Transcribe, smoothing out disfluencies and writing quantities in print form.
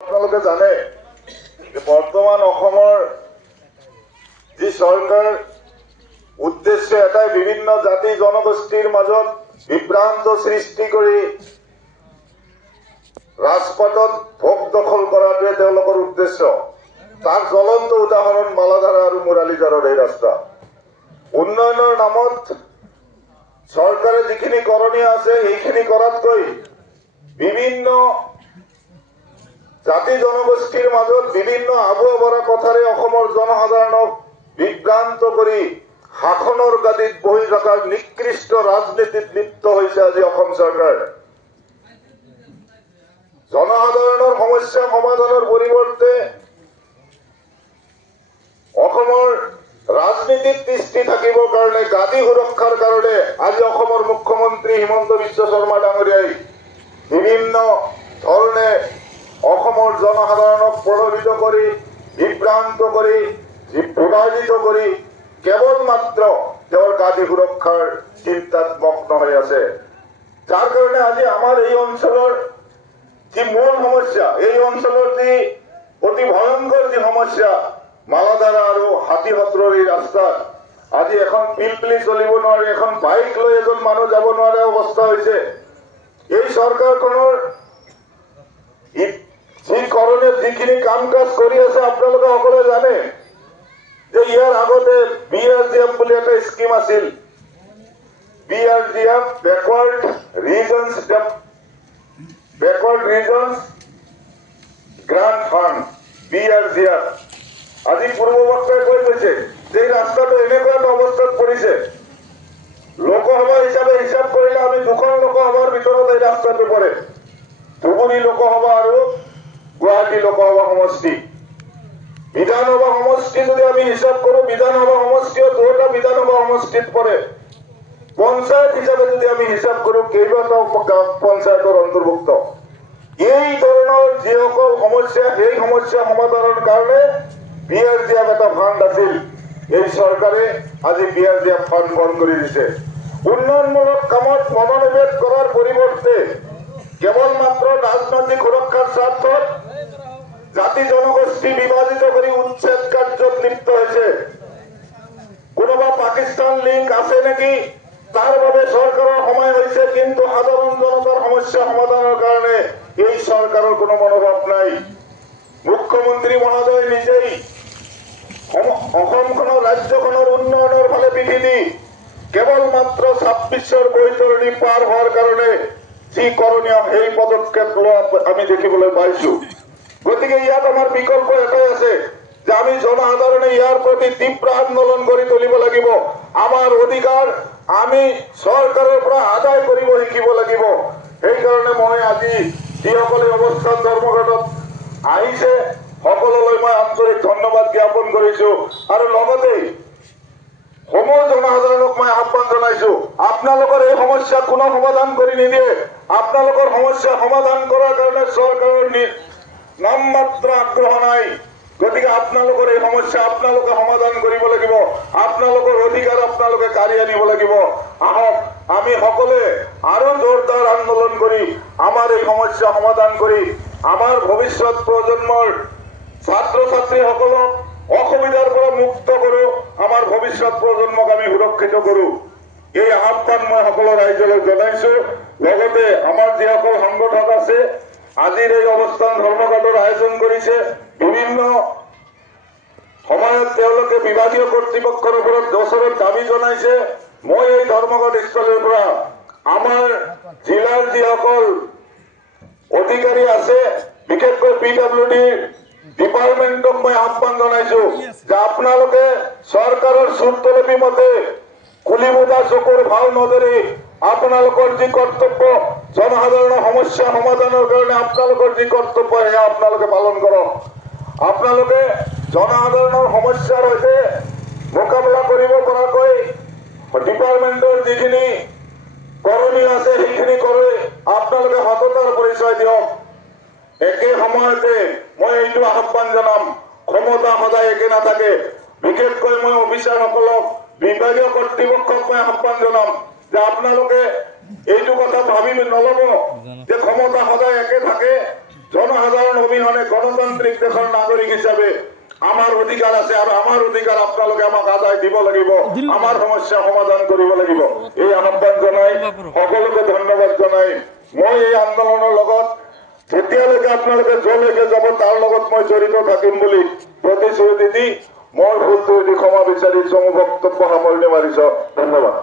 আপোনালোকে জানে যে বৰ্তমান অসমৰ যি চৰকাৰ উদ্দেশ্য এটাই বিভিন্ন জাতি জনগোষ্ঠীৰ মাজত বিভ্ৰান্ত সৃষ্টি কৰি ৰাজপথত ভোগ দখল কৰাটোৱে তেওঁলোকৰ উদ্দেশ্য। তাৰ জ্বলন্ত উদাহৰণ মালাধাৰা আৰু মুৰালীজাৰৰ এই ৰাস্তা। উন্নয়নৰ নামত চৰকাৰে যিখিনি কৰণীয় আছে সেইখিনি কৰাতকৈ বিভিন্ন জাতি জনগোষ্ঠীৰ মাজত বিভিন্ন আবুৱা বৰা কথাৰে অসমৰ জনসাধাৰণক বিভ্ৰান্ত কৰি শাসনৰ গাদীত বহি থকাৰ নিকৃষ্ট ৰাজনীতিত লিপ্ত হৈছে আজি অসম চৰকাৰ। জনসাধাৰণৰ সমস্যা সমাধানৰ পৰিৱৰ্তে অসমৰ ৰাজনীতিত তিষ্ঠি থাকিবৰ কাৰণে গাদী সুৰক্ষাৰ কাৰণে আজি অসমৰ মুখ্যমন্ত্ৰী হিমন্ত বিশ্ব শৰ্মা ডাঙৰীয়াই বিভিন্ন ধৰণে অসমৰ জনসাধাৰণক প্ৰলোভিত কৰি বিভ্ৰান্ত কৰি পৰাজিত কৰি কেৱল মাত্ৰ তেওঁৰ গাদী সুৰক্ষাৰ চিন্তাত মগ্ন হৈ আছে। যাৰ কাৰণে আজি আমাৰ এই অঞ্চলৰ যি মূল সমস্যা, এই অঞ্চলৰ যি অতি ভয়ংকৰ যি সমস্যা মালাধাৰা আৰু হাতীসত্ৰৰ এই ৰাস্তাত আজি এখন পিলপিলি চলিব নোৱাৰে, এখন বাইক লৈ এজন মানুহ যাব নোৱাৰা অৱস্থা হৈছে। এই চৰকাৰখনৰ যি কৰণীয় যিখিনি কাম কাজ কৰি আছে আপোনালোকে সকলোৱে জানে যে ইয়াৰ আগতে BRGF বুলি এটা স্কিম আছিল। BRGF backward reasons grant fund BRGF। আজি পূৰ্ববক্তাই কৈ গৈছে যে এই ৰাস্তাটো এনেকুৱা এটা অৱস্থাত পৰিছে, লোকসভা হিচাপে হিচাপ কৰিলে আমি 2খন লোকসভাৰ ভিতৰত এই ৰাস্তাটো পৰে। ধুবুৰী লোকসভা আৰু গুৱাহাটী লোকসভা সমষ্টি। বিধানসভা সমষ্টি যদি আমি হিচাপ কৰো, বিধানসভা সমষ্টিও 2টা বিধানসভা সমষ্টিত পৰে। পঞ্চায়ত হিচাপে যদি আমি হিচাপ কৰো কেইবাটাও পঞ্চায়তৰ অন্তৰ্ভুক্ত। এই ধৰণৰ যিসকল সমস্যা, সেই সমস্যা সমাধানৰ কাৰণে BRGF এটা ফাণ্ড আছিল। এই চৰকাৰে আজি BRGF ফাণ্ড বন্ধ কৰি দিছে। উন্নয়নমূলক কামত মনোনিৱেশ কৰাৰ পৰিৱৰ্তে কেৱল মাত্ৰ ৰাজনৈতিক সুৰক্ষাৰ স্বাৰ্থত জাতি জনগোষ্ঠী বিভাজিত কৰি উচ্ছেদ কাৰ্যত লিপ্ত হৈছে। কোনোবা পাকিস্তান লিংক আছে নেকি তাৰ বাবে চৰকাৰৰ সময় হৈছে, কিন্তু সাধাৰণ জনতাৰ সমস্যা সমাধানৰ কাৰণে এই চৰকাৰৰ কোনো মনোভাৱ নাই। মুখ্যমন্ত্ৰী মহোদয় নিজেই অসমখনৰ ৰাজ্যখনৰ উন্নয়নৰ ফালে পিঠি দি কেৱল মাত্ৰ 26ৰ বৈতৰণি পাৰ হোৱাৰ কাৰণে যি কৰণীয় সেই পদক্ষেপ লোৱা আমি দেখিবলৈ পাইছো। গতিকে ইয়াত আমাৰ বিকল্প এটাই আছে যে আমি জনসাধাৰণে ইয়াৰ প্ৰতি তীব্ৰ আন্দোলন কৰি তুলিব লাগিব। আমাৰ অধিকাৰ আমি চৰকাৰৰ পৰা আদায় কৰিব শিকিব লাগিব। সেইকাৰণে মই আজি যিসকলে অৱস্থান ধৰ্মঘটত আহিছে সকলোলৈ মই আন্তৰিক ধন্যবাদ জ্ঞাপন কৰিছো। আৰু লগতে সমূহ জনসাধাৰণক মই আহ্বান জনাইছো, আপোনালোকৰ এই সমস্যা কোনো সমাধান কৰি নিদিয়ে। আপোনালোকৰ সমস্যা সমাধান কৰাৰ কাৰণে চৰকাৰৰ নামমাত্ৰ আগ্ৰহ নাই। গতিকে আপোনালোকৰ এই সমস্যা আপোনালোকে সমাধান কৰিব লাগিব। আপোনালোকৰ অধিকাৰ আপোনালোকে কাঢ়ি আনিব লাগিব। আহক আমি সকলোৱে আৰু জোৰদাৰ আন্দোলন কৰি আমাৰ এই সমস্যা সমাধান কৰি আমাৰ ভৱিষ্যত প্ৰজন্মৰ ছাত্ৰ ছাত্ৰীসকলক অসুবিধাৰ পৰা মুক্ত কৰো, আমাৰ ভৱিষ্যত প্ৰজন্মক আমি সুৰক্ষিত কৰো। এই আহ্বান মই সকলো ৰাইজলৈ জনাইছো। লগতে আমাৰ যিসকল সংগঠন আছে আজিৰ এই অৱস্থান ধৰ্মঘটৰ আয়োজন কৰিছে, বিভিন্ন সময়ত তেওঁলোকে বিভাগীয় কৰ্তৃপক্ষৰ ওপৰত ওচৰত দাবী জনাইছে। মই এই ধৰ্মঘট স্থলীৰ পৰা আমাৰ জিলাৰ যিসকল অধিকাৰী আছে, বিশেষকৈ PWD ডিপাৰ্টমেণ্টক মই আহ্বান জনাইছো যে আপোনালোকে চৰকাৰৰ চুৰতলবী মতে কুলিবোজা চকুৰ ভাও নধৰি আপোনালোকৰ যি কৰ্তব্য জনসাধাৰণৰ সমস্যা সমাধানৰ কাৰণে আপোনালোকৰ যি কৰ্তব্য সেয়া আপোনালোকে পালন কৰক। আপোনালোকে জনসাধাৰণৰ সমস্যাৰ সৈতে মোকাবিলা কৰিব পৰাকৈ ডিপাৰ্টমেণ্টৰ যিখিনি কৰণীয় আছে সেইখিনি কৰি আপোনালোকে সততাৰ পৰিচয় দিয়ক। একে সময়তে মই এইটো আহ্বান জনাম, ক্ষমতা সদায় একে নাথাকে। বিশেষকৈ মই অফিচাৰসকলক, বিভাগীয় কৰ্তৃপক্ষক মই আহ্বান জনাম যে আপোনালোকে এইটো কথা ভাবি নলব যে ক্ষমতা সদায় একে থাকে। জনসাধারণ অবিহনে গণতান্ত্রিক দেশৰ নাগৰিক হিচাপে আমাৰ অধিকাৰ আছে আৰু আমাৰ অধিকাৰ আপোনালোকে আমাক আদায় দিব লাগিব, আমাৰ সমস্যা সমাধান কৰিব লাগিব। এই আহ্বান জনাই সকলোকে ধন্যবাদ জনাই মই এই আন্দোলনৰ লগত যেতিয়ালৈকে আপোনালোকে যলৈকে যাব তাৰ লগত মই জড়িত থাকিম বুলি প্ৰতিশ্ৰুতি দি মই ভুলটো ক্ষমা বিচাৰি চমু বক্তব্য সামৰণি মাৰিছো। ধন্যবাদ।